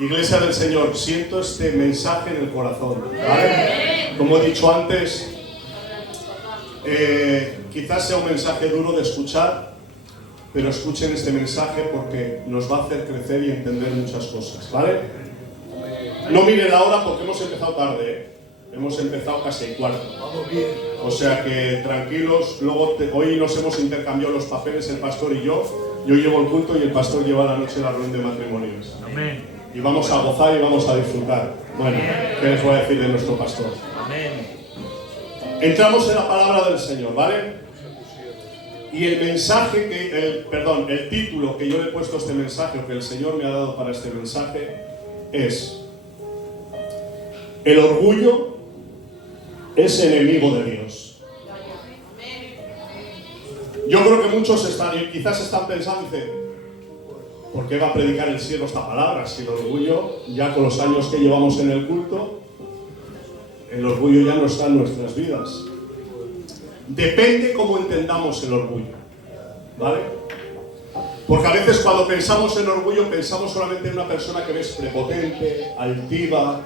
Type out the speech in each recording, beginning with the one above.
Iglesia del Señor, siento este mensaje en el corazón, ¿vale? Como he dicho antes, quizás sea un mensaje duro de escuchar, pero escuchen este mensaje porque nos va a hacer crecer y entender muchas cosas, ¿vale? No miren la hora porque hemos empezado tarde, ¿eh? Hemos empezado casi 1:15. O sea que tranquilos, luego hoy nos hemos intercambiado los papeles el pastor y yo. Yo llevo el culto y el pastor lleva la noche la reunión de matrimonios. Amén. Y vamos a gozar y vamos a disfrutar. Bueno, ¿qué les voy a decir de nuestro pastor? Amén. Entramos en la palabra del Señor, ¿vale? Y el mensaje, el título que yo le he puesto a este mensaje, o que el Señor me ha dado para este mensaje, es: el orgullo es enemigo de Dios. Yo creo que muchos quizás están pensando y dicen: ¿por qué va a predicar el siervo esta palabra? Si el orgullo, ya con los años que llevamos en el culto, el orgullo ya no está en nuestras vidas. Depende cómo entendamos el orgullo, ¿vale? Porque a veces cuando pensamos en orgullo, pensamos solamente en una persona que es prepotente, altiva,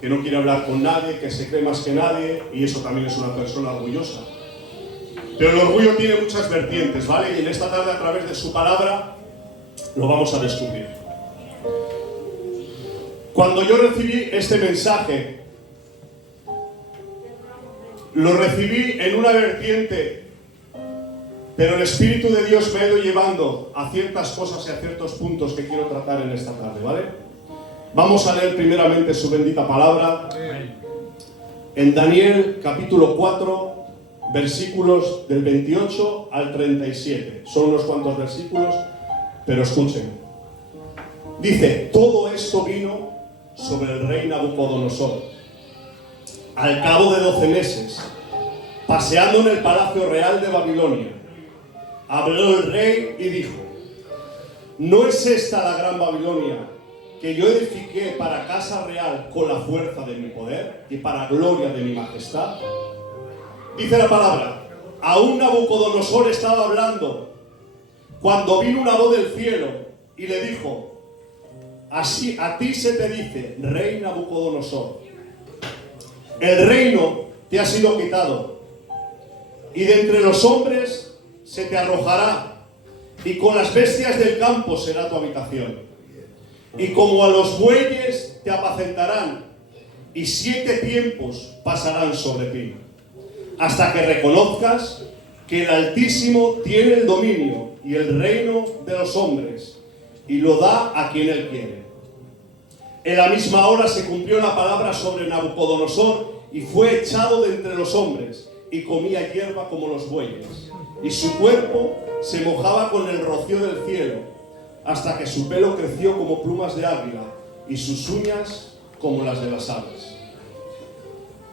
que no quiere hablar con nadie, que se cree más que nadie, y eso también es una persona orgullosa. Pero el orgullo tiene muchas vertientes, ¿vale? Y en esta tarde, a través de su palabra, lo vamos a descubrir. Cuando yo recibí este mensaje, lo recibí en una vertiente, pero el Espíritu de Dios me ha ido llevando a ciertas cosas y a ciertos puntos que quiero tratar en esta tarde, ¿vale? Vamos a leer primeramente su bendita palabra en Daniel capítulo 4, versículos del 28 al 37. Son unos cuantos versículos, pero escuchen. Dice: todo esto vino sobre el rey Nabucodonosor. Al cabo de 12 meses, paseando en el palacio real de Babilonia, habló el rey y dijo: ¿no es esta la gran Babilonia que yo edifiqué para casa real con la fuerza de mi poder y para gloria de mi majestad? Dice la palabra: aún Nabucodonosor estaba hablando cuando vino una voz del cielo y le dijo: así a ti se te dice, rey Nabucodonosor, el reino te ha sido quitado, y de entre los hombres se te arrojará, y con las bestias del campo será tu habitación. Y como a los bueyes te apacentarán, y 7 tiempos pasarán sobre ti, hasta que reconozcas que el Altísimo tiene el dominio y el reino de los hombres, y lo da a quien él quiere. En la misma hora se cumplió la palabra sobre Nabucodonosor, y fue echado de entre los hombres, y comía hierba como los bueyes, y su cuerpo se mojaba con el rocío del cielo, hasta que su pelo creció como plumas de águila, y sus uñas como las de las aves.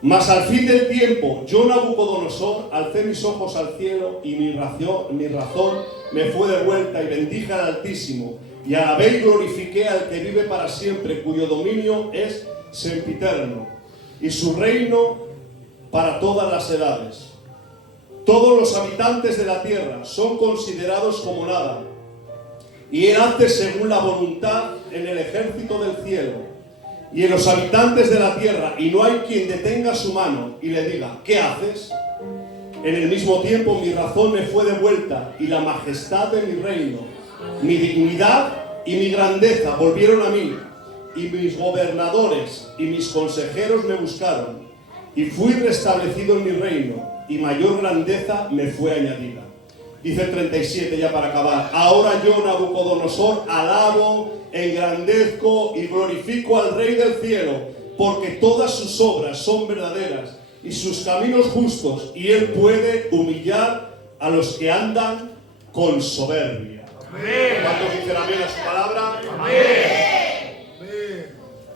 Mas al fin del tiempo, yo, Nabucodonosor, alcé mis ojos al cielo, y mi razón me fue devuelta, y bendije al Altísimo, y alabé y glorifiqué al que vive para siempre, cuyo dominio es sempiterno, y su reino para todas las edades. Todos los habitantes de la tierra son considerados como nada, y él hace según la voluntad en el ejército del cielo y en los habitantes de la tierra, y no hay quien detenga su mano y le diga: ¿qué haces? En el mismo tiempo mi razón me fue devuelta, y la majestad de mi reino, mi dignidad y mi grandeza volvieron a mí, y mis gobernadores y mis consejeros me buscaron, y fui restablecido en mi reino, y mayor grandeza me fue añadida. Dice el 37, ya para acabar: ahora yo, Nabucodonosor, alabo, engrandezco y glorifico al Rey del cielo, porque todas sus obras son verdaderas y sus caminos justos, y él puede humillar a los que andan con soberbia. ¿Cuántos dicen amén a su palabra? Amén.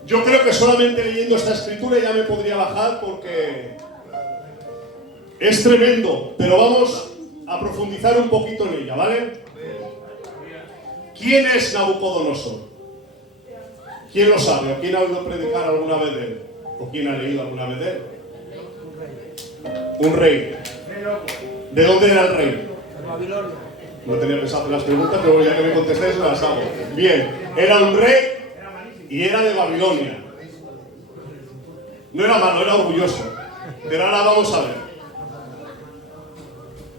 Yo creo que solamente leyendo esta escritura ya me podría bajar, porque es tremendo, pero vamos a profundizar un poquito en ella, ¿vale? ¿Quién es Nabucodonosor? ¿Quién lo sabe? ¿O quién ha oído predicar alguna vez de él? ¿O quién ha leído alguna vez de él? Un rey. ¿De dónde era el rey? De Babilonia. No tenía pensado hacer las preguntas, pero ya que me contestáis, las hago. Bien, era un rey y era de Babilonia. No era malo, era orgulloso. Pero ahora vamos a ver.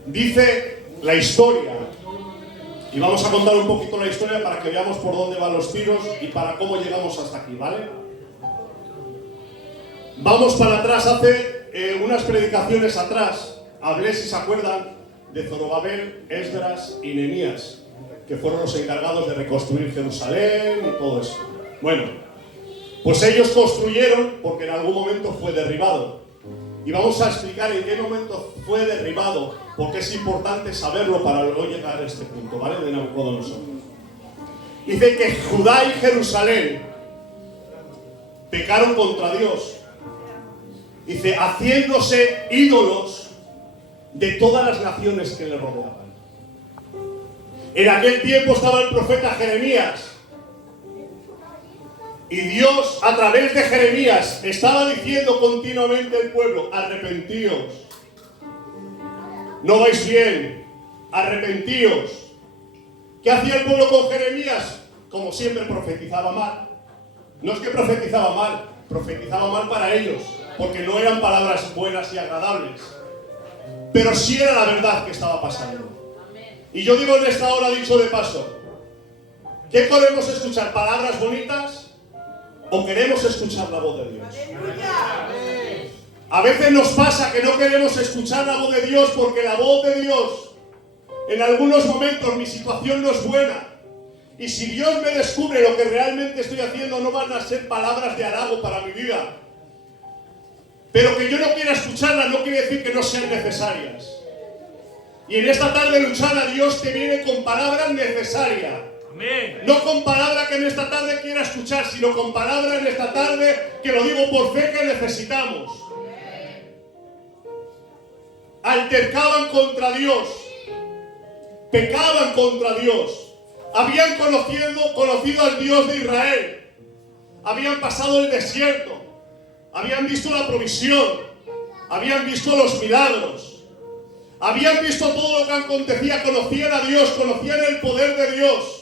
Dice la historia, y vamos a contar un poquito la historia para que veamos por dónde van los tiros y para cómo llegamos hasta aquí, ¿vale? Vamos para atrás, hace unas predicaciones atrás, hablé, si se acuerdan, de Zorobabel, Esdras y Nehemías, que fueron los encargados de reconstruir Jerusalén y todo eso. Bueno, pues ellos construyeron porque en algún momento fue derribado. Y vamos a explicar en qué momento fue derribado, porque es importante saberlo para luego llegar a este punto, ¿vale? De Nabucodonosor. Dice que Judá y Jerusalén pecaron contra Dios. Dice, haciéndose ídolos de todas las naciones que le rodeaban. En aquel tiempo estaba el profeta Jeremías. Y Dios, a través de Jeremías, estaba diciendo continuamente al pueblo, arrepentíos. No vais bien, arrepentíos. ¿Qué hacía el pueblo con Jeremías? Como siempre, profetizaba mal. No es que profetizaba mal para ellos, porque no eran palabras buenas y agradables. Pero sí era la verdad que estaba pasando. Y yo digo en esta hora, dicho de paso, ¿qué queremos escuchar? ¿Palabras bonitas? ¿O queremos escuchar la voz de Dios? A veces nos pasa que no queremos escuchar la voz de Dios porque la voz de Dios, en algunos momentos mi situación no es buena. Y si Dios me descubre lo que realmente estoy haciendo, no van a ser palabras de halago para mi vida. Pero que yo no quiera escucharlas no quiere decir que no sean necesarias. Y en esta tarde luchar a Dios te viene con palabras necesarias. Amén. No con palabra que en esta tarde quiera escuchar, sino con palabra en esta tarde que lo digo por fe que necesitamos. Altercaban contra Dios, pecaban contra Dios, habían conocido al Dios de Israel, habían pasado el desierto, habían visto la provisión, habían visto los milagros, habían visto todo lo que acontecía, conocían a Dios, conocían el poder de Dios.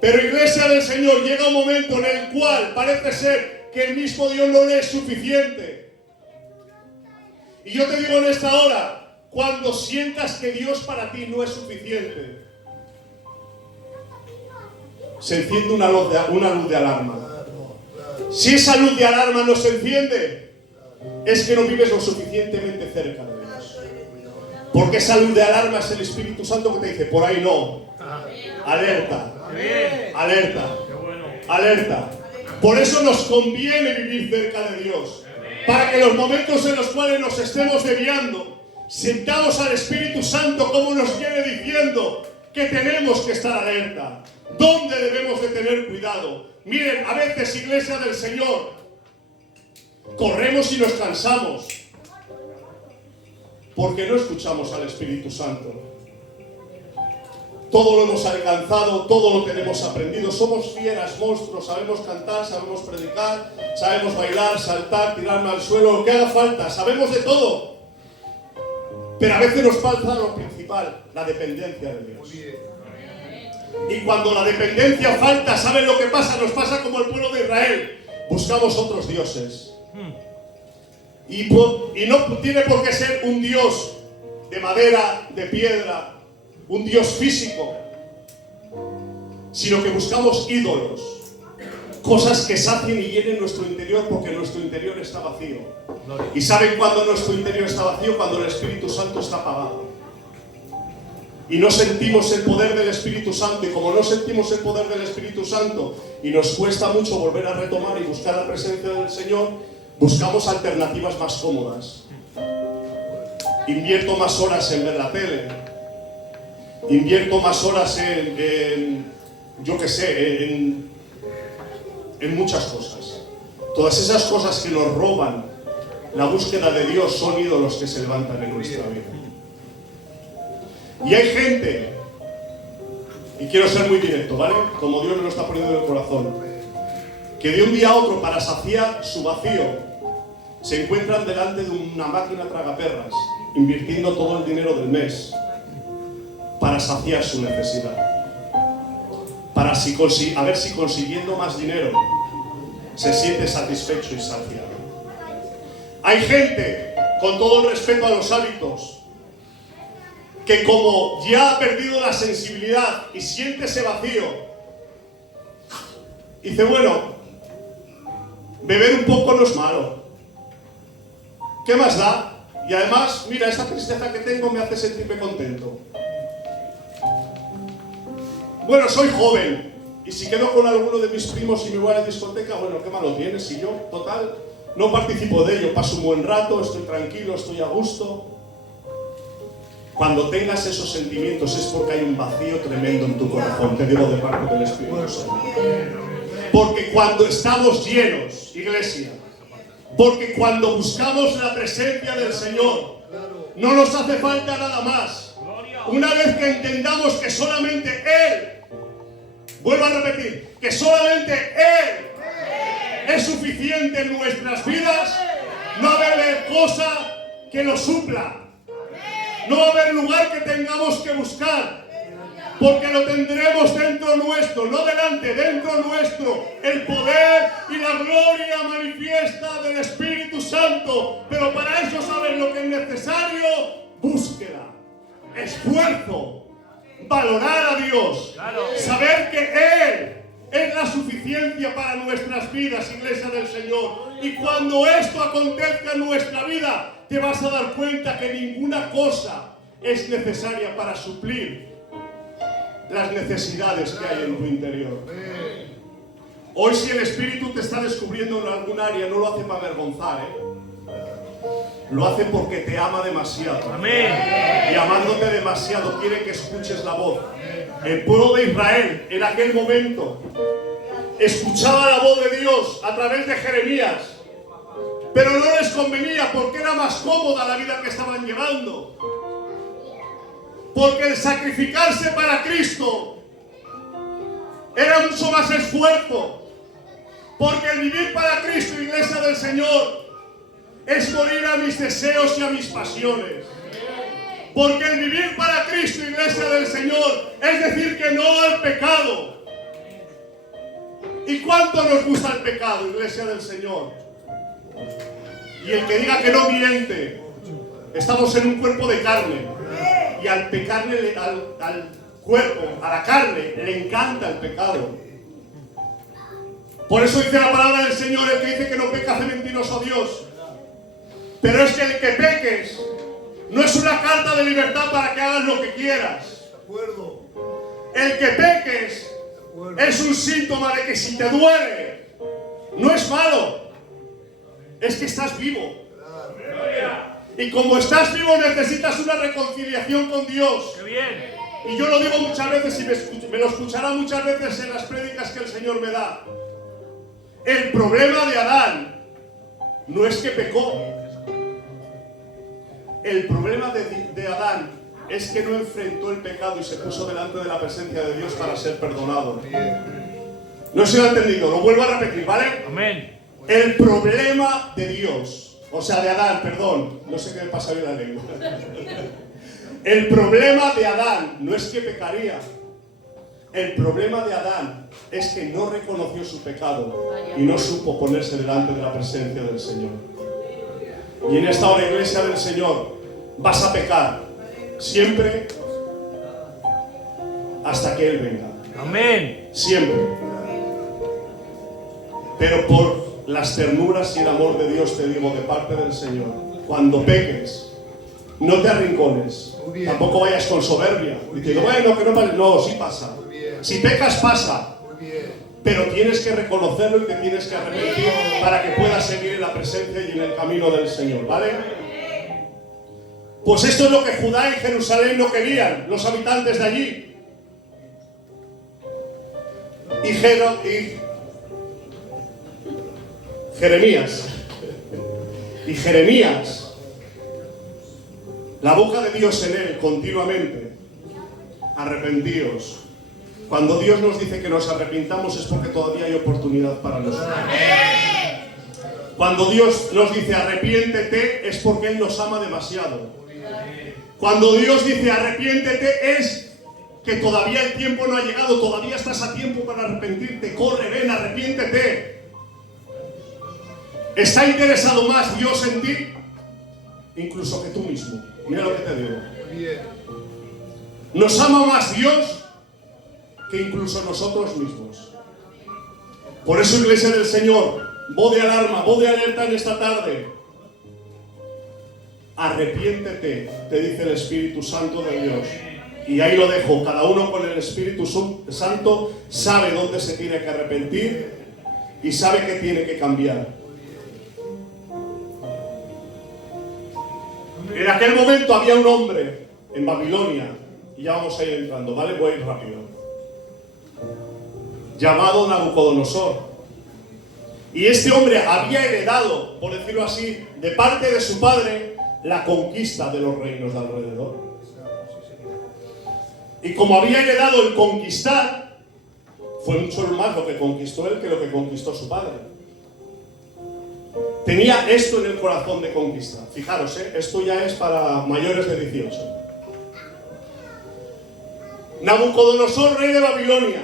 Pero iglesia del Señor, llega un momento en el cual parece ser que el mismo Dios no le es suficiente. Y yo te digo en esta hora, cuando sientas que Dios para ti no es suficiente, se enciende una luz de alarma. Si esa luz de alarma no se enciende, es que no vives lo suficientemente cerca de Dios. Porque esa luz de alarma es el Espíritu Santo que te dice, por ahí no. Alerta. Alerta. Alerta. Por eso nos conviene vivir cerca de Dios. Para que en los momentos en los cuales nos estemos desviando, sentados al Espíritu Santo, como nos viene diciendo que tenemos que estar alerta. ¿Dónde debemos de tener cuidado? Miren, a veces, iglesia del Señor, corremos y nos cansamos porque no escuchamos al Espíritu Santo. Todo lo hemos alcanzado, todo lo tenemos aprendido. Somos fieras, monstruos, sabemos cantar, sabemos predicar, sabemos bailar, saltar, tirarme al suelo, lo que haga falta, sabemos de todo. Pero a veces nos falta lo principal, la dependencia de Dios. Y cuando la dependencia falta, ¿saben lo que pasa? Nos pasa como el pueblo de Israel. Buscamos otros dioses. Y no tiene por qué ser un dios de madera, de piedra, un Dios físico, sino que buscamos ídolos, cosas que sacien y llenen nuestro interior, porque nuestro interior está vacío. ¿Y saben cuándo nuestro interior está vacío? Cuando el Espíritu Santo está apagado y no sentimos el poder del Espíritu Santo. Y como no sentimos el poder del Espíritu Santo y nos cuesta mucho volver a retomar y buscar la presencia del Señor, buscamos alternativas más cómodas. Invierto más horas en ver la tele, invierto más horas en muchas cosas. Todas esas cosas que nos roban la búsqueda de Dios son ídolos que se levantan en nuestra vida. Y hay gente, y quiero ser muy directo, ¿vale? Como Dios me lo está poniendo en el corazón, que de un día a otro, para saciar su vacío, se encuentran delante de una máquina tragaperras, invirtiendo todo el dinero del mes para saciar su necesidad, para para a ver si consiguiendo más dinero se siente satisfecho y saciado. Hay gente, con todo el respeto a los hábitos, que como ya ha perdido la sensibilidad y siente ese vacío, dice, bueno, beber un poco no es malo. ¿Qué más da? Y además, mira, esta tristeza que tengo me hace sentirme contento. Bueno, soy joven, y si quedo con alguno de mis primos y me voy a la discoteca, bueno, ¿qué malo tienes? Si yo, total, no participo de ello, paso un buen rato, estoy tranquilo, estoy a gusto. Cuando tengas esos sentimientos es porque hay un vacío tremendo en tu corazón, te digo de parte del Espíritu Santo. Porque cuando estamos llenos, iglesia, porque cuando buscamos la presencia del Señor, no nos hace falta nada más. Una vez que entendamos que solamente Él, vuelvo a repetir, que solamente Él es suficiente en nuestras vidas, no va a haber cosa que lo supla. No va a haber lugar que tengamos que buscar, porque lo tendremos dentro nuestro, no delante, dentro nuestro, el poder y la gloria manifiesta del Espíritu Santo. Pero para eso, ¿saben lo que es necesario? Búsqueda, esfuerzo, valorar a Dios, saber que Él es la suficiencia para nuestras vidas, iglesia del Señor. Y cuando esto acontezca en nuestra vida, te vas a dar cuenta que ninguna cosa es necesaria para suplir las necesidades que hay en tu interior. Hoy, si el Espíritu te está descubriendo en algún área, no lo hace para avergonzar, lo hace porque te ama demasiado. Y amándote demasiado quiere que escuches la voz. El pueblo de Israel en aquel momento escuchaba la voz de Dios a través de Jeremías, pero no les convenía porque era más cómoda la vida que estaban llevando. Porque el sacrificarse para Cristo era mucho más esfuerzo. Porque el vivir para Cristo, iglesia del Señor, es morir a mis deseos y a mis pasiones. Porque el vivir para Cristo, iglesia del Señor, es decir que no al pecado. ¿Y cuánto nos gusta el pecado, iglesia del Señor? Y el que diga que no miente. Estamos en un cuerpo de carne. Y al pecarle, al cuerpo, a la carne, le encanta el pecado. Por eso dice la palabra del Señor, el que dice que no peca hace mentiroso a Dios. Pero es que el que peques no es una carta de libertad para que hagas lo que quieras. El que peques es un síntoma de que si te duele, no es malo, es que estás vivo. Y como estás vivo necesitas una reconciliación con Dios. Y yo lo digo muchas veces y me lo escuchará muchas veces en las prédicas que el Señor me da. El problema de Adán no es que pecó. El problema de Adán es que no enfrentó el pecado y se puso delante de la presencia de Dios para ser perdonado. No se lo ha entendido, lo vuelvo a repetir, ¿vale? Amén. El problema de Dios, o sea de Adán, perdón, no sé qué me pasa hoy la lengua. El problema de Adán no es que pecaría. El problema de Adán es que no reconoció su pecado y no supo ponerse delante de la presencia del Señor. Y en esta hora, iglesia del Señor, vas a pecar siempre hasta que Él venga. Amén. Siempre. Pero por las ternuras y el amor de Dios te digo de parte del Señor, cuando peques, no te arrincones, tampoco vayas con soberbia, diciendo, bueno, que no pasa. No, sí pasa. Si pecas, pasa. Pero tienes que reconocerlo y te tienes que arrepentir para que puedas seguir en la presencia y en el camino del Señor, ¿vale? Pues esto es lo que Judá y Jerusalén no querían, los habitantes de allí. Y Jeremías. Y Jeremías, la boca de Dios en él continuamente, arrepentíos. Cuando Dios nos dice que nos arrepintamos es porque todavía hay oportunidad para nosotros. Cuando Dios nos dice arrepiéntete es porque Él nos ama demasiado. Cuando Dios dice arrepiéntete es que todavía el tiempo no ha llegado, todavía estás a tiempo para arrepentirte. Corre, ven, arrepiéntete. ¿Está interesado más Dios en ti? Incluso que tú mismo. Mira lo que te digo. Nos ama más Dios que incluso nosotros mismos. Por eso, Iglesia del Señor, voz de alarma, voz de alerta en esta tarde. Arrepiéntete, te dice el Espíritu Santo de Dios. Y ahí lo dejo. Cada uno con el Espíritu Santo sabe dónde se tiene que arrepentir y sabe que tiene que cambiar. En aquel momento había un hombre en Babilonia, y ya vamos a ir entrando, ¿vale? Voy a ir rápido. Llamado Nabucodonosor. Y este hombre había heredado, por decirlo así, de parte de su padre, la conquista de los reinos de alrededor. Y como había heredado el conquistar, fue mucho más lo que conquistó él que lo que conquistó su padre. Tenía esto en el corazón de conquista. Fijaros, esto ya es para mayores de 18. Nabucodonosor, rey de Babilonia,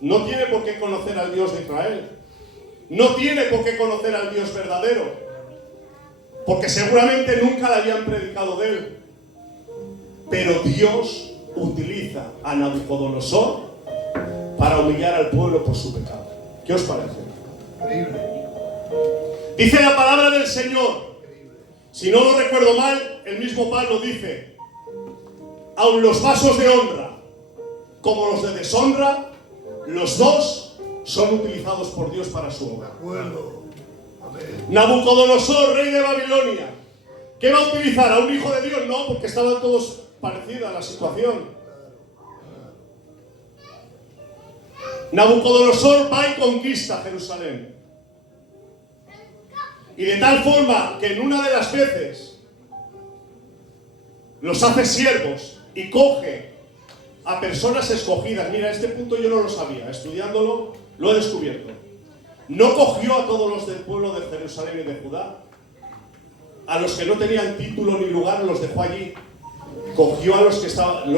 no tiene por qué conocer al Dios de Israel. No tiene por qué conocer al Dios verdadero, porque seguramente nunca le habían predicado de él. Pero Dios utiliza a Nabucodonosor para humillar al pueblo por su pecado. ¿Qué os parece? Increíble. Dice la palabra del Señor, si no lo recuerdo mal, el mismo Pablo dice: aun los vasos de honra como los de deshonra, los dos son utilizados por Dios para su obra. Nabucodonosor, rey de Babilonia, ¿qué va a utilizar? ¿A un hijo de Dios? No, porque estaban todos parecidos a la situación. Nabucodonosor va y conquista Jerusalén. Y de tal forma que en una de las veces los hace siervos y coge a personas escogidas. Mira, este punto yo no lo sabía, estudiándolo lo he descubierto. No cogió a todos los del pueblo de Jerusalén y de Judá. A los que no tenían título ni lugar los dejó allí. Cogió a los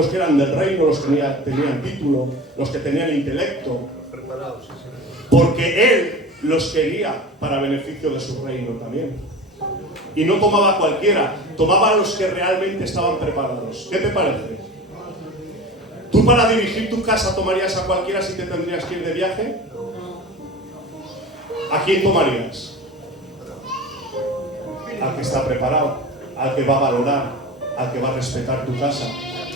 que eran del reino, los que tenían título, los que tenían intelecto. Porque él los quería para beneficio de su reino también. Y no tomaba a cualquiera, tomaba a los que realmente estaban preparados. ¿Qué te parece? ¿Tú para dirigir tu casa tomarías a cualquiera si te tendrías que ir de viaje? ¿A quién tomarías? Al que está preparado, al que va a valorar, al que va a respetar tu casa,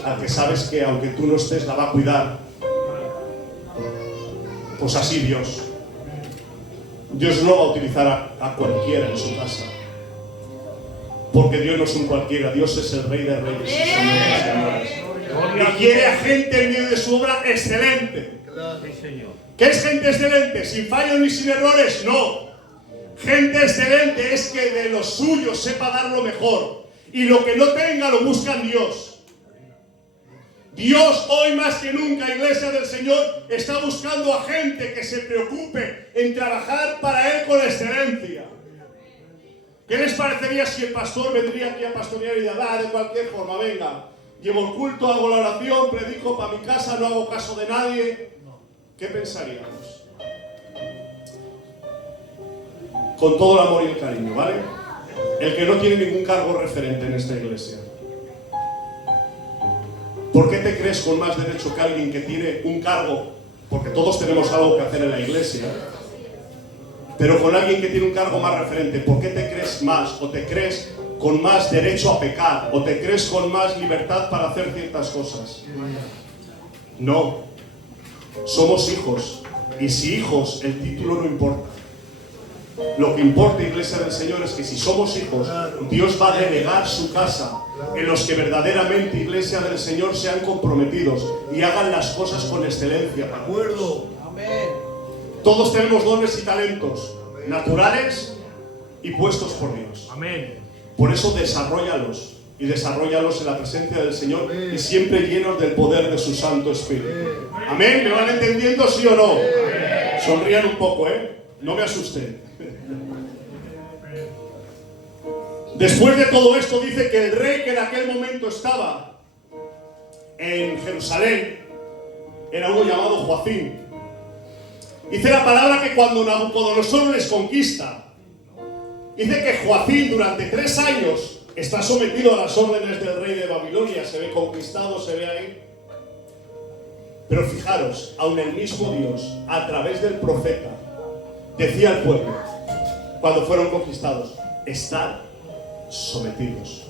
al que sabes que aunque tú no estés la va a cuidar. Pues así Dios. Dios no va a utilizar a cualquiera en su casa. Porque Dios no es un cualquiera, Dios es el Rey de Reyes y Señor de Señores. Y quiere a gente en medio de su obra excelente. ¿Qué es gente excelente? ¿Sin fallos ni sin errores? No. Gente excelente es que de lo suyo sepa dar lo mejor. Y lo que no tenga lo busca en Dios. Dios hoy más que nunca, Iglesia del Señor, está buscando a gente que se preocupe en trabajar para Él con excelencia. ¿Qué les parecería si el pastor vendría aquí a pastorear y diría: de cualquier forma, venga, llevo el culto, hago la oración, predico para mi casa, no hago caso de nadie? ¿Qué pensaríamos? Con todo el amor y el cariño, ¿vale? El que no tiene ningún cargo referente en esta iglesia. ¿Por qué te crees con más derecho que alguien que tiene un cargo? Porque todos tenemos algo que hacer en la iglesia. Pero con alguien que tiene un cargo más referente, ¿por qué te crees más? ¿O te crees con más derecho a pecar? ¿O te crees con más libertad para hacer ciertas cosas? No. Somos hijos. Y si hijos, el título no importa. Lo que importa, Iglesia del Señor, es que si somos hijos, Dios va a delegar su casa en los que verdaderamente, Iglesia del Señor, sean comprometidos y hagan las cosas con excelencia. ¿De acuerdo? Todos tenemos dones y talentos naturales y puestos por Dios. Por eso desarróllalos y desarróllalos en la presencia del Señor y siempre llenos del poder de su Santo Espíritu. Amén. ¿Me van entendiendo, sí o no? Sonrían un poco, no me asusten. Después de todo esto dice que el rey que en aquel momento estaba en Jerusalén era uno llamado Joacim. Dice la palabra que cuando Nabucodonosor les conquista, dice que Joacim durante 3 años está sometido a las órdenes del rey de Babilonia, se ve conquistado, se ve ahí. Pero fijaros, aun el mismo Dios, a través del profeta, decía al pueblo, cuando fueron conquistados, estad sometidos.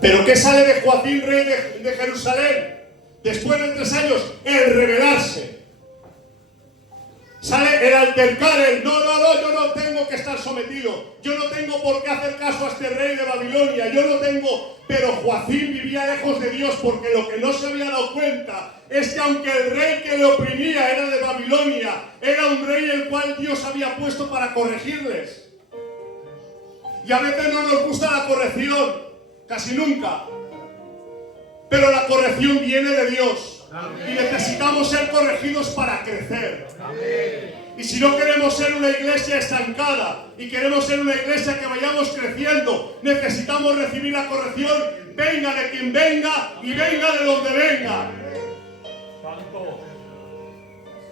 ¿Pero qué sale de Joacim, rey de Jerusalén? Después de 3 años, el rebelarse. Sale el altercar, yo no tengo que estar sometido. Yo no tengo por qué hacer caso a este rey de Babilonia. Yo no tengo. Pero Joacim vivía lejos de Dios, porque lo que no se había dado cuenta es que aunque el rey que le oprimía era de Babilonia, era un rey el cual Dios había puesto para corregirles. Y a veces no nos gusta la corrección, casi nunca. Pero la corrección viene de Dios. Amén. Y necesitamos ser corregidos para crecer. Amén. Y si no queremos ser una iglesia estancada y queremos ser una iglesia que vayamos creciendo, necesitamos recibir la corrección, venga de quien venga y venga de donde venga.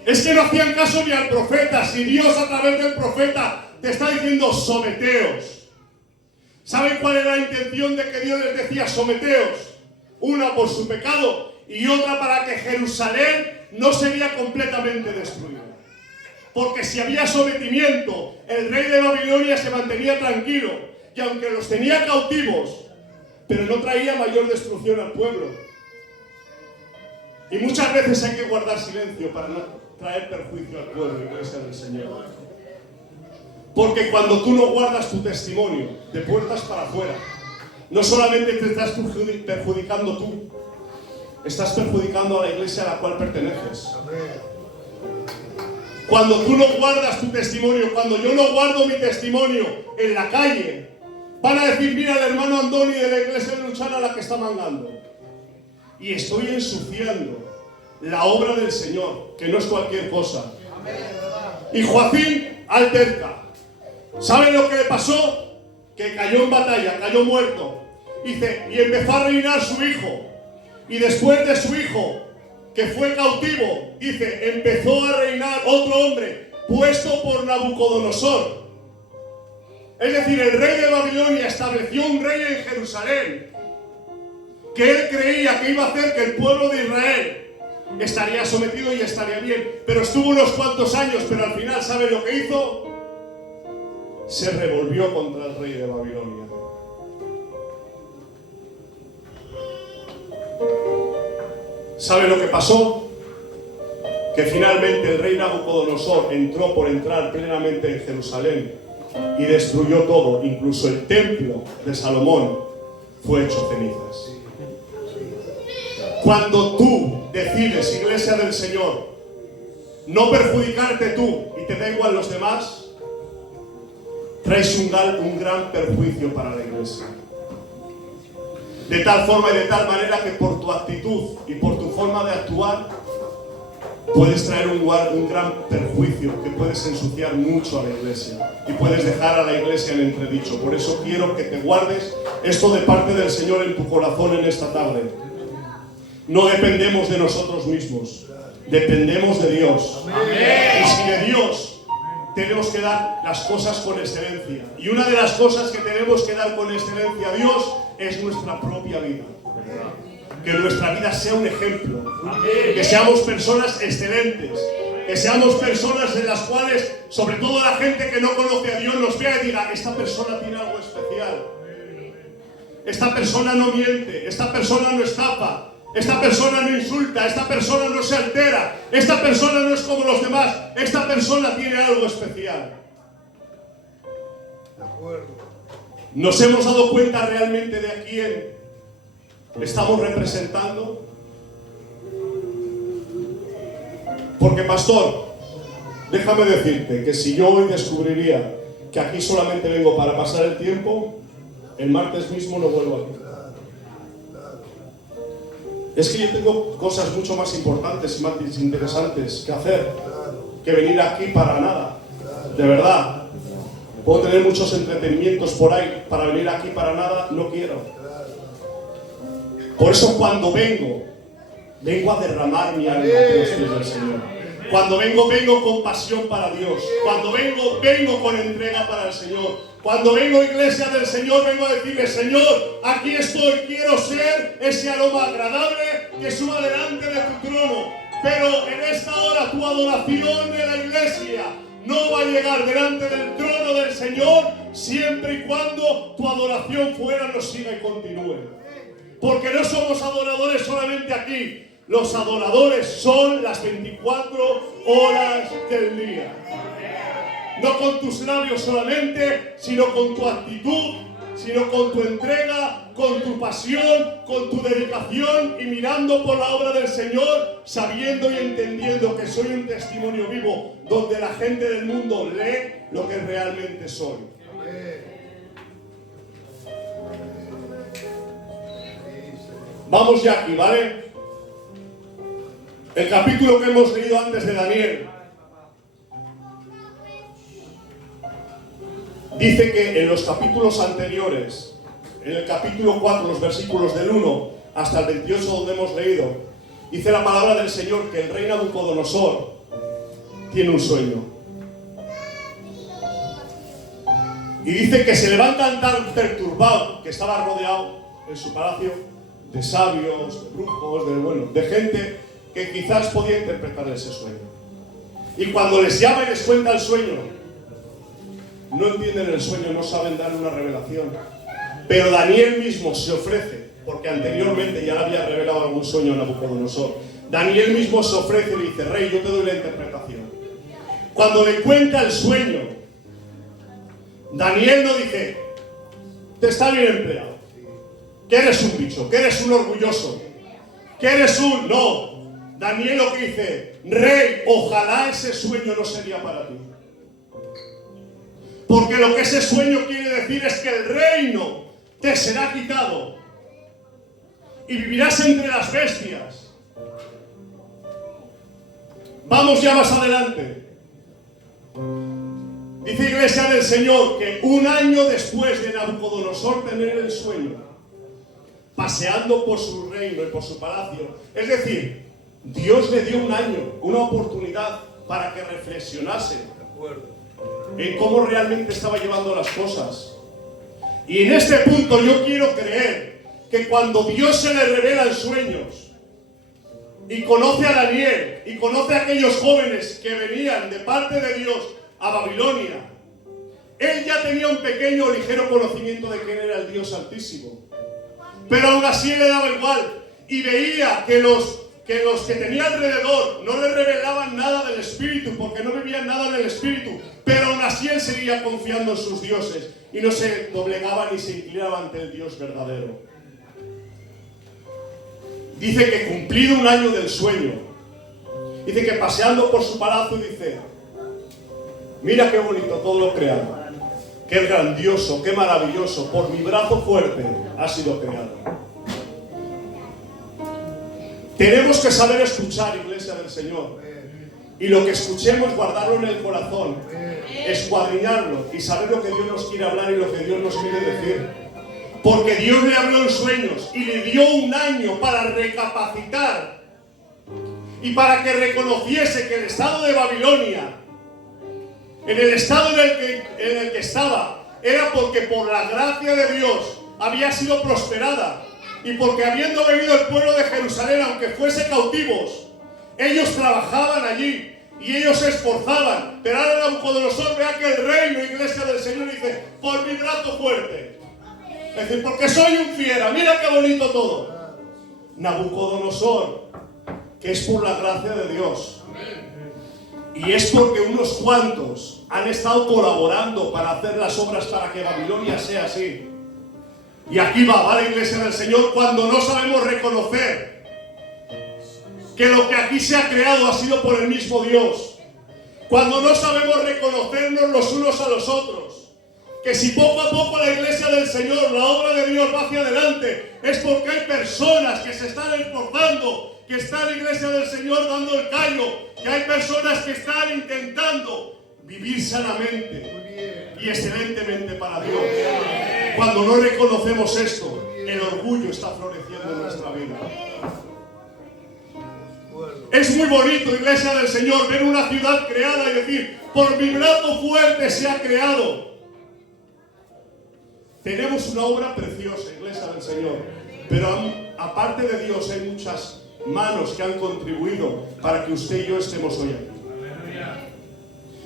Es que no hacían caso ni al profeta. Si Dios a través del profeta te está diciendo someteos, ¿saben cuál era la intención de que Dios les decía someteos? Una por su pecado y otra para que Jerusalén no sería completamente destruida. Porque si había sometimiento, el rey de Babilonia se mantenía tranquilo. Y aunque los tenía cautivos, pero no traía mayor destrucción al pueblo. Y muchas veces hay que guardar silencio para no traer perjuicio al pueblo, iglesia del Señor. Porque cuando tú no guardas tu testimonio de puertas para afuera, no solamente te estás perjudicando tú, estás perjudicando a la iglesia a la cual perteneces. Cuando tú no guardas tu testimonio, cuando yo no guardo mi testimonio en la calle, van a decir, mira el hermano Andoni de la iglesia de Luchana la que está mangando. Y estoy ensuciando la obra del Señor, que no es cualquier cosa. Y Joacim alterca. ¿Saben lo que le pasó? Que cayó en batalla, cayó muerto. Dice, y empezó a reinar su hijo. Y después de su hijo, que fue cautivo, dice, empezó a reinar otro hombre, puesto por Nabucodonosor. Es decir, el rey de Babilonia estableció un rey en Jerusalén, que él creía que iba a hacer que el pueblo de Israel estaría sometido y estaría bien. Pero estuvo unos cuantos años, pero al final, ¿sabe lo que hizo? Se revolvió contra el rey de Babilonia. ¿Sabe lo que pasó? Que finalmente el rey Nabucodonosor entró por entrar plenamente en Jerusalén y destruyó todo, incluso el templo de Salomón fue hecho cenizas. Cuando tú decides, iglesia del Señor, no perjudicarte tú y te da igual los demás, traes un gran perjuicio para la iglesia. De tal forma y de tal manera que por tu actitud y por tu forma de actuar puedes traer un gran perjuicio, que puedes ensuciar mucho a la iglesia y puedes dejar a la iglesia en entredicho. Por eso quiero que te guardes esto de parte del Señor en tu corazón en esta tarde. No dependemos de nosotros mismos, dependemos de Dios. Amén. Y si de Dios tenemos que dar las cosas con excelencia. Y una de las cosas que tenemos que dar con excelencia a Dios es nuestra propia vida. Que nuestra vida sea un ejemplo. Amén. Que seamos personas excelentes. Que seamos personas en las cuales, sobre todo la gente que no conoce a Dios, nos vea y diga, esta persona tiene algo especial. Esta persona no miente. Esta persona no estafa. Esta persona no insulta, esta persona no se altera, esta persona no es como los demás, esta persona tiene algo especial. De acuerdo. ¿Nos hemos dado cuenta realmente de a quién estamos representando? Porque, pastor, déjame decirte que si yo hoy descubriría que aquí solamente vengo para pasar el tiempo, el martes mismo no vuelvo aquí. Es que yo tengo cosas mucho más importantes y más interesantes que hacer que venir aquí para nada. De verdad. Puedo tener muchos entretenimientos por ahí. Para venir aquí para nada, no quiero. Por eso cuando vengo a derramar mi alma a los pies del Señor. Cuando vengo con pasión para Dios. Cuando vengo con entrega para el Señor. Cuando vengo, iglesia del Señor, vengo a decirle: Señor, aquí estoy, quiero ser ese aroma agradable que suba delante de tu trono. Pero en esta hora tu adoración de la iglesia no va a llegar delante del trono del Señor siempre y cuando tu adoración fuera nos siga y continúe. Porque no somos adoradores solamente aquí. Los adoradores son las 24 horas del día. No con tus labios solamente, sino con tu actitud, sino con tu entrega, con tu pasión, con tu dedicación y mirando por la obra del Señor, sabiendo y entendiendo que soy un testimonio vivo donde la gente del mundo lee lo que realmente soy. Vamos ya aquí, ¿vale? El capítulo que hemos leído antes de Daniel dice que en los capítulos anteriores, en el capítulo 4, los versículos del 1 hasta el 28 donde hemos leído, dice la palabra del Señor que el rey Nabucodonosor tiene un sueño. Y dice que se levanta tan perturbado, que estaba rodeado en su palacio de sabios, de brujos, de gente que quizás podía interpretar ese sueño. Y cuando les llama y les cuenta el sueño, no entienden el sueño, no saben dar una revelación. Pero Daniel mismo se ofrece, porque anteriormente ya le había revelado algún sueño a Nabucodonosor. Daniel mismo se ofrece y le dice: Rey, yo te doy la interpretación. Cuando le cuenta el sueño, Daniel no dice: te está bien empleado, que eres un bicho, que eres un orgulloso, que eres un... No. Daniel lo que dice: Rey, ojalá ese sueño no sería para ti. Porque lo que ese sueño quiere decir es que el reino te será quitado y vivirás entre las bestias. Vamos ya más adelante. Dice iglesia del Señor que un año después de Nabucodonosor tener el sueño, paseando por su reino y por su palacio, es decir, Dios le dio un año, una oportunidad para que reflexionase en cómo realmente estaba llevando las cosas. Y en este punto yo quiero creer que cuando Dios se le revela en sueños y conoce a Daniel y conoce a aquellos jóvenes que venían de parte de Dios a Babilonia, él ya tenía un pequeño o ligero conocimiento de quién era el Dios Altísimo. Pero aún así le daba igual y veía que los que tenía alrededor no le revelaban nada del Espíritu, porque no vivían nada del Espíritu, pero aún así él seguía confiando en sus dioses y no se doblegaba ni se inclinaba ante el Dios verdadero. Dice que cumplido un año del sueño, dice que paseando por su palacio dice: mira qué bonito todo lo creado, qué grandioso, qué maravilloso, por mi brazo fuerte ha sido creado. Tenemos que saber escuchar, iglesia del Señor. Y lo que escuchemos, guardarlo en el corazón, escuadriñarlo y saber lo que Dios nos quiere hablar y lo que Dios nos quiere decir. Porque Dios le habló en sueños y le dio un año para recapacitar y para que reconociese que el estado de Babilonia, en el estado en el que estaba, era porque por la gracia de Dios había sido prosperada. Y porque habiendo venido el pueblo de Jerusalén, aunque fuese cautivos, ellos trabajaban allí y ellos se esforzaban. Pero ahora Nabucodonosor vea que el reino, iglesia del Señor, dice: por mi brazo fuerte. Es decir, porque soy un fiera, mira qué bonito todo. Nabucodonosor, que es por la gracia de Dios. Y es porque unos cuantos han estado colaborando para hacer las obras para que Babilonia sea así. Y aquí va la iglesia del Señor, cuando no sabemos reconocer que lo que aquí se ha creado ha sido por el mismo Dios. Cuando no sabemos reconocernos los unos a los otros. Que si poco a poco la iglesia del Señor, la obra de Dios va hacia adelante, es porque hay personas que se están esforzando, que está la iglesia del Señor dando el callo, que hay personas que están intentando vivir sanamente y excelentemente para Dios. Cuando no reconocemos esto, el orgullo está floreciendo en nuestra vida. Es muy bonito, iglesia del Señor, ver una ciudad creada y decir, por mi brazo fuerte se ha creado. Tenemos una obra preciosa, iglesia del Señor, pero aparte de Dios hay muchas manos que han contribuido para que usted y yo estemos hoy aquí.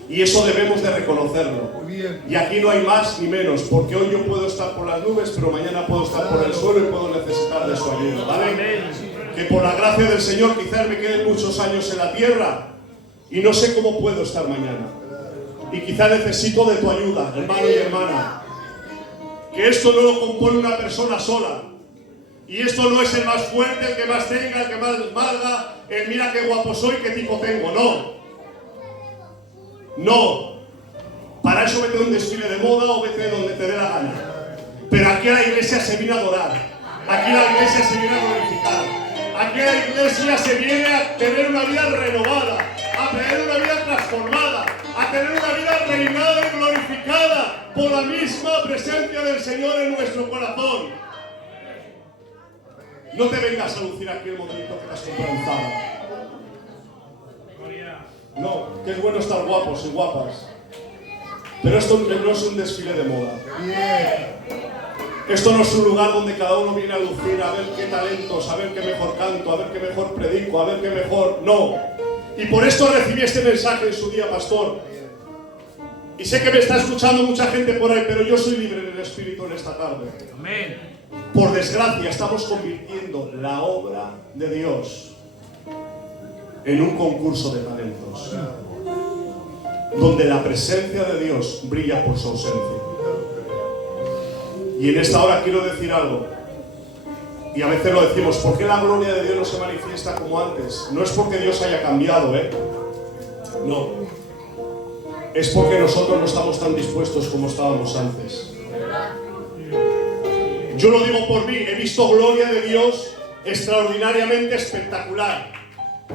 Y eso debemos de reconocerlo. Y aquí no hay más ni menos, porque hoy yo puedo estar por las nubes, pero mañana puedo estar por el suelo y puedo necesitar de su ayuda, ¿vale? Que por la gracia del Señor quizás me queden muchos años en la tierra y no sé cómo puedo estar mañana. Y quizás necesito de tu ayuda, hermano y hermana. Que esto no lo compone una persona sola. Y esto no es el más fuerte, el que más tenga, el que más valga, el mira qué guapo soy, qué tipo tengo. No. No. Para eso vete a un desfile de moda o vete donde te dé la gana. Pero aquí a la iglesia se viene a adorar. Aquí a la iglesia se viene a glorificar. Aquí a la iglesia se viene a tener una vida renovada, a tener una vida transformada, a tener una vida reinada y glorificada por la misma presencia del Señor en nuestro corazón. No te vengas a lucir aquí el modelito que te has comprado en Zara. No, que es bueno estar guapos y guapas. Pero esto no es un desfile de moda. Esto no es un lugar donde cada uno viene a lucir, a ver qué talentos, a ver qué mejor canto, a ver qué mejor predico, a ver qué mejor... No. Y por esto recibí este mensaje en su día, pastor. Y sé que me está escuchando mucha gente por ahí, pero yo soy libre en el Espíritu en esta tarde. Amén. Por desgracia, estamos convirtiendo la obra de Dios en un concurso de talentos, donde la presencia de Dios brilla por su ausencia. Y en esta hora quiero decir algo, y a veces lo decimos, ¿por qué la gloria de Dios no se manifiesta como antes? No es porque Dios haya cambiado, no. Es porque nosotros no estamos tan dispuestos como estábamos antes. Yo lo digo por mí, he visto gloria de Dios extraordinariamente espectacular,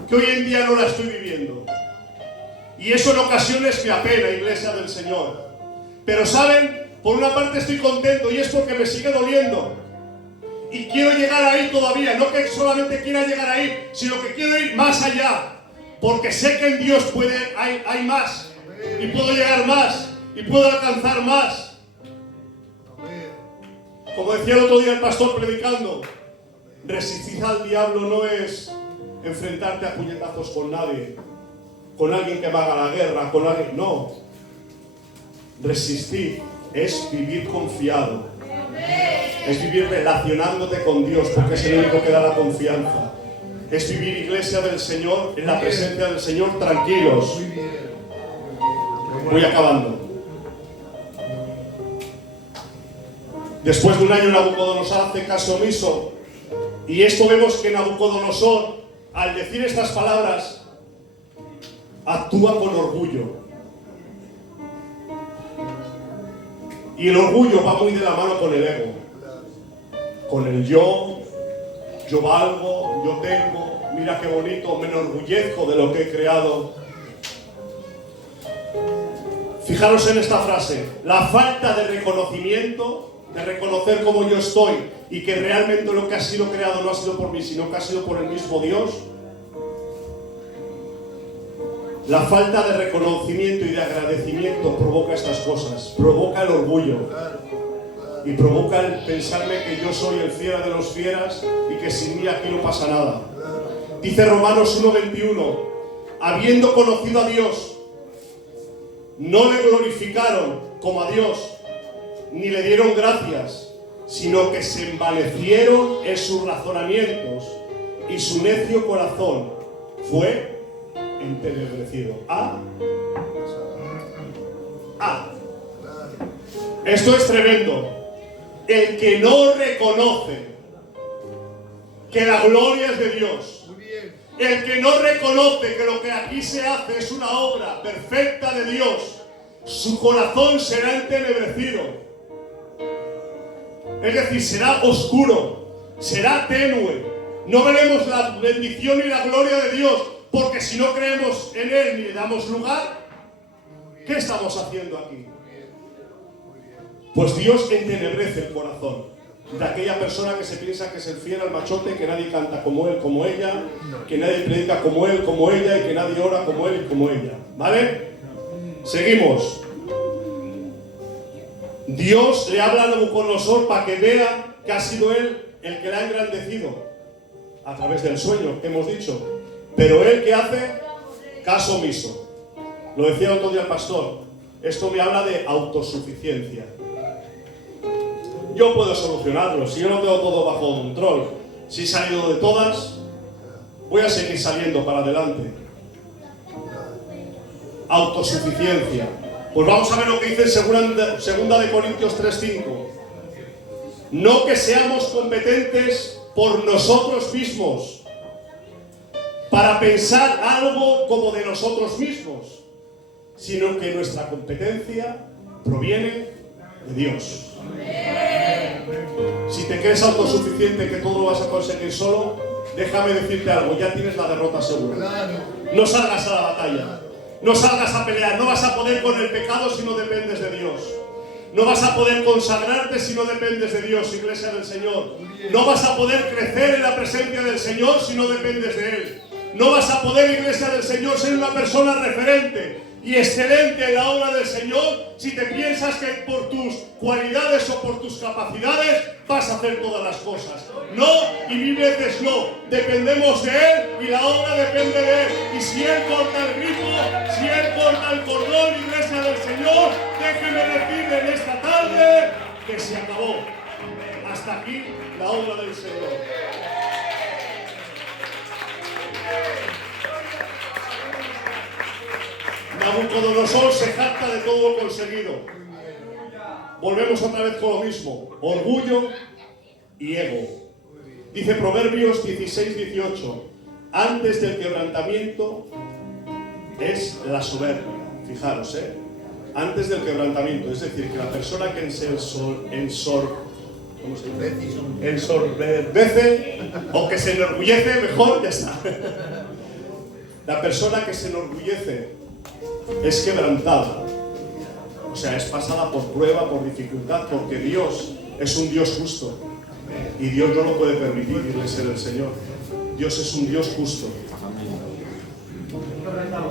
que hoy en día no la estoy viviendo. Y eso en ocasiones me apena, iglesia del Señor. Pero ¿saben? Por una parte estoy contento y es porque me sigue doliendo. Y quiero llegar ahí todavía, no que solamente quiera llegar ahí, sino que quiero ir más allá. Porque sé que en Dios hay más. Y puedo llegar más. Y puedo alcanzar más. Como decía el otro día el pastor predicando, resistir al diablo no es enfrentarte a puñetazos con nadie, con alguien que va a la guerra, con alguien... No. Resistir es vivir confiado. Es vivir relacionándote con Dios, porque es el único que da la confianza. Es vivir, iglesia del Señor, en la presencia del Señor, tranquilos. Voy acabando. Después de un año Nabucodonosor hace caso omiso. Y esto vemos que Nabucodonosor, al decir estas palabras, actúa con orgullo. Y el orgullo va muy de la mano con el ego. Con el yo valgo, yo tengo, mira qué bonito, me enorgullezco de lo que he creado. Fijaros en esta frase, la falta de reconocimiento, de reconocer cómo yo estoy y que realmente lo que ha sido creado no ha sido por mí, sino que ha sido por el mismo Dios. La falta de reconocimiento y de agradecimiento provoca estas cosas, provoca el orgullo y provoca el pensarme que yo soy el fiera de los fieras y que sin mí aquí no pasa nada. Dice Romanos 1:21, habiendo conocido a Dios, no le glorificaron como a Dios, ni le dieron gracias, sino que se envanecieron en sus razonamientos y su necio corazón fue entenebrecido. Esto es tremendo. El que no reconoce que la gloria es de Dios, el que no reconoce que lo que aquí se hace es una obra perfecta de Dios, su corazón será entenebrecido. Es decir, será oscuro, será tenue. No veremos la bendición y la gloria de Dios, porque si no creemos en Él ni le damos lugar, ¿qué estamos haciendo aquí? Pues Dios entenebrece el corazón. de aquella persona que se piensa que es el fiel, el machote, que nadie canta como él, como ella, que nadie predica como él, como ella, y que nadie ora como él y como ella. ¿Vale? Seguimos. Dios le habla a Nabucodonosor para que vea que ha sido él el que le ha engrandecido a través del sueño que hemos dicho. Pero él, ¿qué hace? Caso omiso. Lo decía otro día el pastor. Esto me habla de autosuficiencia. Yo puedo solucionarlo. Si yo no tengo todo bajo control, si he salido de todas, voy a seguir saliendo para adelante. Autosuficiencia. Pues vamos a ver lo que dice en segunda de Corintios 3:5. No que seamos competentes por nosotros mismos para pensar algo como de nosotros mismos, sino que nuestra competencia proviene de Dios. Si te crees autosuficiente, que todo lo vas a conseguir solo, déjame decirte algo, ya tienes la derrota segura. No salgas a la batalla, no salgas a pelear, no vas a poder con el pecado si no dependes de Dios. No vas a poder consagrarte si no dependes de Dios, iglesia del Señor. No vas a poder crecer en la presencia del Señor si no dependes de Él. No vas a poder, iglesia del Señor, ser una persona referente y excelente en la obra del Señor si te piensas que por tus cualidades o por tus capacidades vas a hacer todas las cosas. No, y mil veces no. Dependemos de Él y la obra depende de Él. Y si Él corta el grifo, si Él corta el cordón, iglesia del Señor, déjeme decirle en esta tarde que se acabó. Hasta aquí la obra del Señor. Nabucodonosor se jacta de todo lo conseguido. Volvemos otra vez con lo mismo. Orgullo y ego. Dice Proverbios 16:18. Antes del quebrantamiento es la soberbia. Fijaros, antes del quebrantamiento. Es decir, que la persona que ensorbece o que se enorgullece, mejor, ya está. La persona que se enorgullece es quebrantada, o sea, es pasada por prueba, por dificultad, porque Dios es un Dios justo y Dios no lo puede permitir, iglesia del Señor. Dios es un Dios justo.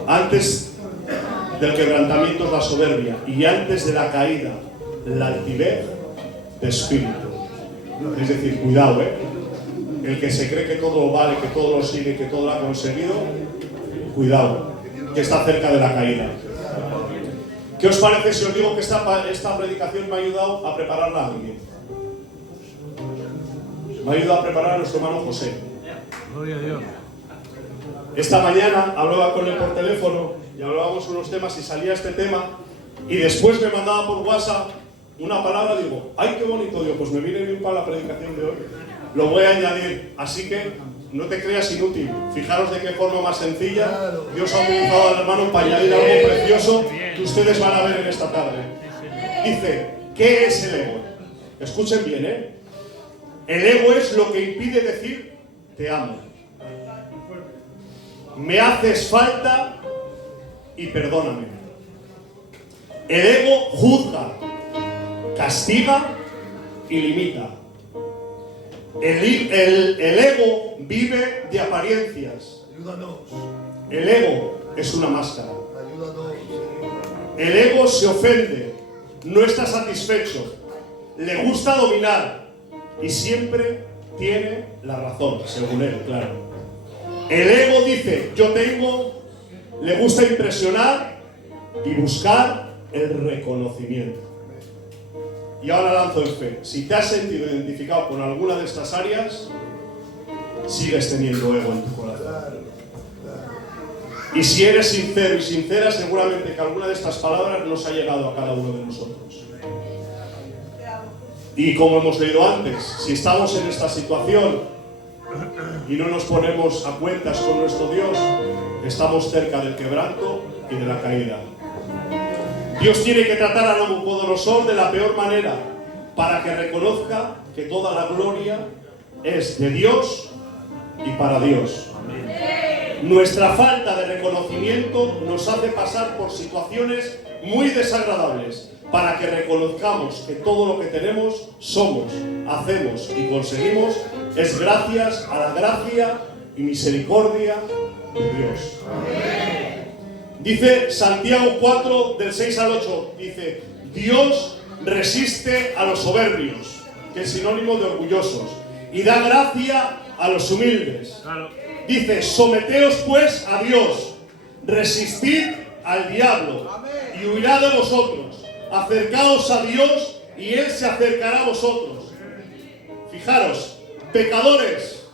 Antes del quebrantamiento es la soberbia y antes de la caída, la altivez de espíritu. Es decir, cuidado, el que se cree que todo lo vale, que todo lo sigue, que todo lo ha conseguido, cuidado, que está cerca de la caída. ¿Qué os parece si os digo que esta predicación me ha ayudado a prepararla a alguien? Me ha ayudado a preparar a nuestro hermano José. Gloria a Dios. Esta mañana hablaba con él por teléfono y hablábamos unos temas y salía este tema y después me mandaba por WhatsApp una palabra. Digo, ¡ay, qué bonito! Digo, pues me viene bien para la predicación de hoy. Lo voy a añadir, así que no te creas inútil. Fijaros de qué forma más sencilla Dios ha utilizado al hermano para añadir algo precioso que ustedes van a ver en esta tarde. Dice, ¿qué es el ego? Escuchen bien, El ego es lo que impide decir te amo, me haces falta y perdóname. El ego juzga, castiga y limita. El ego vive de apariencias. El ego es una máscara. El ego se ofende, no está satisfecho, le gusta dominar y siempre tiene la razón, según él, claro. El ego dice, yo tengo, le gusta impresionar y buscar el reconocimiento. Y ahora lanzo en fe. Si te has sentido identificado con alguna de estas áreas, sigues teniendo ego en tu corazón. Y si eres sincero y sincera, seguramente que alguna de estas palabras nos ha llegado a cada uno de nosotros. Y como hemos leído antes, si estamos en esta situación y no nos ponemos a cuentas con nuestro Dios, estamos cerca del quebranto y de la caída. Dios tiene que tratar a Nabucodonosor de la peor manera para que reconozca que toda la gloria es de Dios y para Dios. Nuestra falta de reconocimiento nos hace pasar por situaciones muy desagradables, para que reconozcamos que todo lo que tenemos, somos, hacemos y conseguimos es gracias a la gracia y misericordia de Dios. Dice Santiago 4, del 6 al 8, dice: Dios resiste a los soberbios, que es sinónimo de orgullosos, y da gracia a los humildes. Dice: someteos pues a Dios, resistid al diablo y huirá de vosotros. Acercaos a Dios y Él se acercará a vosotros. Fijaros, pecadores,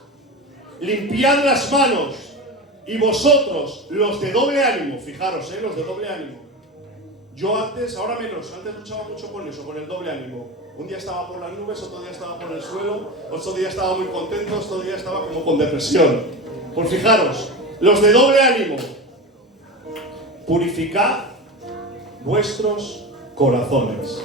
limpiad las manos, y vosotros, los de doble ánimo, fijaros, los de doble ánimo. Yo antes, ahora menos, antes luchaba mucho con eso, con el doble ánimo. Un día estaba por las nubes, otro día estaba por el suelo, otro día estaba muy contento, otro día estaba como con depresión. Pues fijaros, los de doble ánimo, purificad vuestros corazones.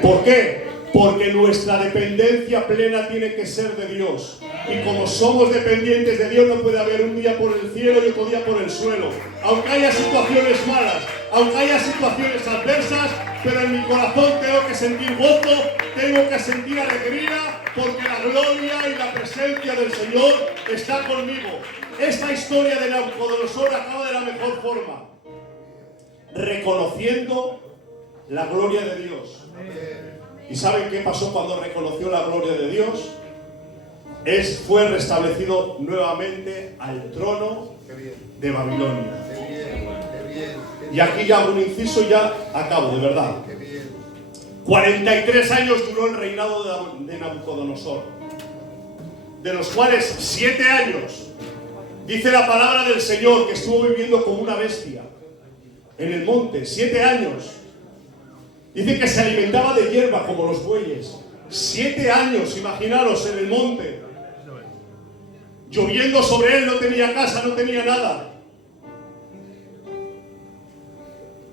¿Por qué? Porque nuestra dependencia plena tiene que ser de Dios. Y como somos dependientes de Dios, no puede haber un día por el cielo y otro día por el suelo. Aunque haya situaciones malas, aunque haya situaciones adversas, pero en mi corazón tengo que sentir gozo, tengo que sentir alegría, porque la gloria y la presencia del Señor está conmigo. Esta historia de Nabucodonosor acaba de la mejor forma, reconociendo la gloria de Dios. ¿Y saben qué pasó cuando reconoció la gloria de Dios? Fue restablecido nuevamente al trono de Babilonia. Y aquí ya hago un inciso y ya acabo, de verdad. 43 años duró el reinado de Nabucodonosor, de los cuales 7 años, dice la palabra del Señor, que estuvo viviendo como una bestia en el monte, 7 años. Dice que se alimentaba de hierba como los bueyes. 7 años, imaginaros, en el monte. Lloviendo sobre él, no tenía casa, no tenía nada.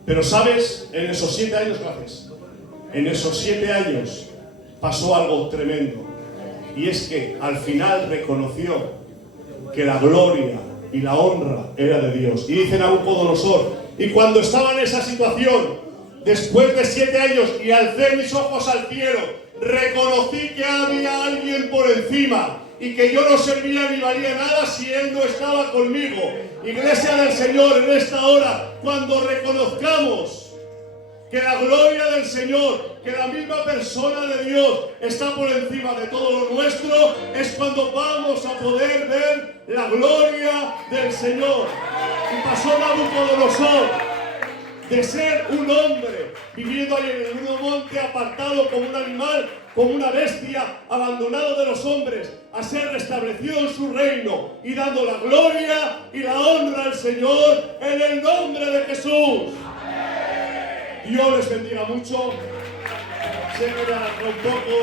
Pero sabes, en esos 7 años, gracias, en esos 7 años pasó algo tremendo. Y es que al final reconoció que la gloria y la honra era de Dios. Y dice Nabucodonosor: y cuando estaba en esa situación, después de 7 años, y alcé mis ojos al cielo, reconocí que había alguien por encima y que yo no servía ni valía nada si Él no estaba conmigo. Iglesia del Señor, en esta hora, cuando reconozcamos que la gloria del Señor, que la misma persona de Dios está por encima de todo lo nuestro, es cuando vamos a poder ver la gloria del Señor. Y pasó Nabucodonosor de ser un hombre viviendo ahí en un monte apartado como un animal, como una bestia, abandonado de los hombres, a ser restablecido en su reino y dando la gloria y la honra al Señor en el nombre de Jesús. Dios les bendiga mucho. Sé que me alargué un poco,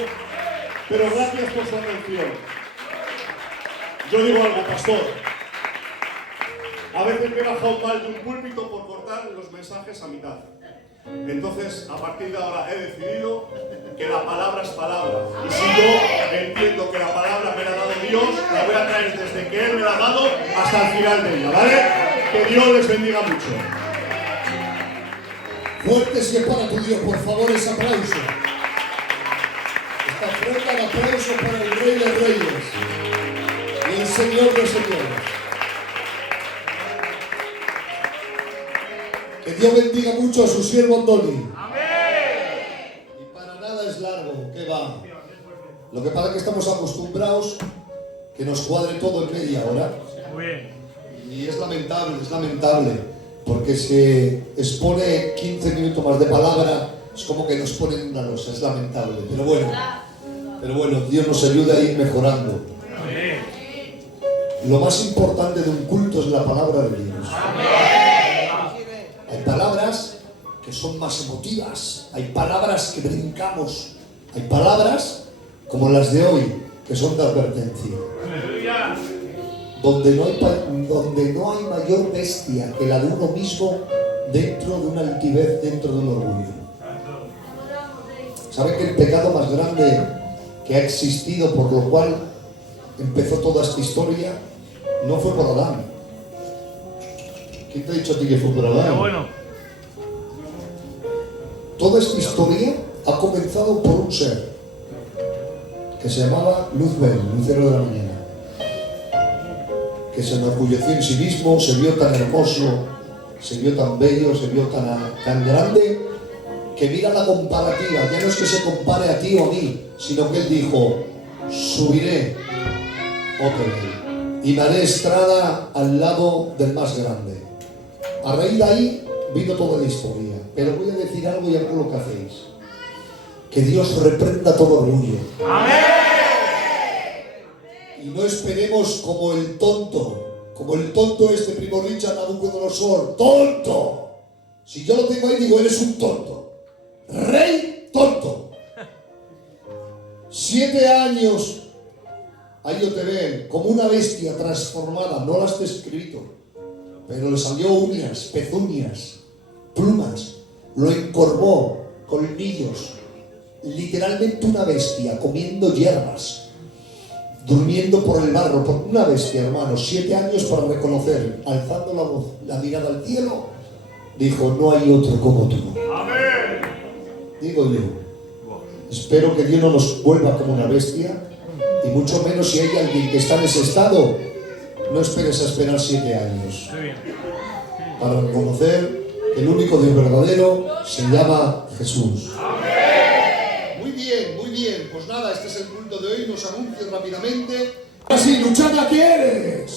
pero gracias por su atención. Yo digo algo, pastor. A veces me he bajado mal de un púlpito por cortar los mensajes a mitad. Entonces, a partir de ahora he decidido que la palabra es palabra. Y si yo entiendo que la palabra me la ha dado Dios, la voy a traer desde que Él me la ha dado hasta el final de ella, ¿vale? Que Dios les bendiga mucho. Fuerte si es para tu Dios, por favor, ese aplauso. Esta ofrenda de aplauso para el Rey de Reyes y el Señor de Señores. Que Dios bendiga mucho a su siervo Tony. Amén. Y para nada es largo, que va. Lo que pasa es que estamos acostumbrados que nos cuadre todo en media hora. Muy bien. Y es lamentable, porque se expone 15 minutos más de palabra, es como que nos ponen una losa, es lamentable. Pero bueno, Dios nos ayuda a ir mejorando. Amén. Lo más importante de un culto es la palabra de Dios. Amén. Hay palabras que son más emotivas, hay palabras que brincamos, hay palabras como las de hoy que son de advertencia. Donde no hay mayor bestia que la de uno mismo dentro de una altivez, dentro de un orgullo. ¿Saben que el pecado más grande que ha existido, por lo cual empezó toda esta historia, no fue por Adán? ¿Quién te ha dicho a ti que fue por Adán? Bueno. Toda esta historia ha comenzado por un ser que se llamaba Luzbel, lucero de la mañana, que se enorgulleció en sí mismo, se vio tan hermoso, se vio tan bello, se vio tan grande, que mira la comparativa. Ya no es que se compare a ti o a mí, sino que él dijo: subiré y me haré estrada al lado del más grande. A raíz de ahí vino toda la historia. Pero voy a decir algo y a ver lo que hacéis. Que Dios reprenda todo orgullo. ¡Amén! Y no esperemos como el tonto este Primo Richard Nabucodonosor. ¡Tonto! Si yo lo tengo ahí, digo, eres un tonto. Rey tonto. 7 años. Ahí yo te ven, como una bestia transformada. No las he escrito, pero le salió uñas, pezuñas, plumas. Lo encorvó, colmillos. Literalmente una bestia, comiendo hierbas, durmiendo por el barro, por una bestia, hermano. 7 años para reconocer, alzando la voz, la mirada al cielo, dijo: no hay otro como tú. ¡Amén! Digo yo, espero que Dios no nos vuelva como una bestia, y mucho menos si hay alguien que está en ese estado. No esperes a esperar 7 años para reconocer que el único Dios verdadero se llama Jesús. Muy bien, pues nada, este es el culto de hoy. Los anuncio rápidamente. Así, luchada quieres.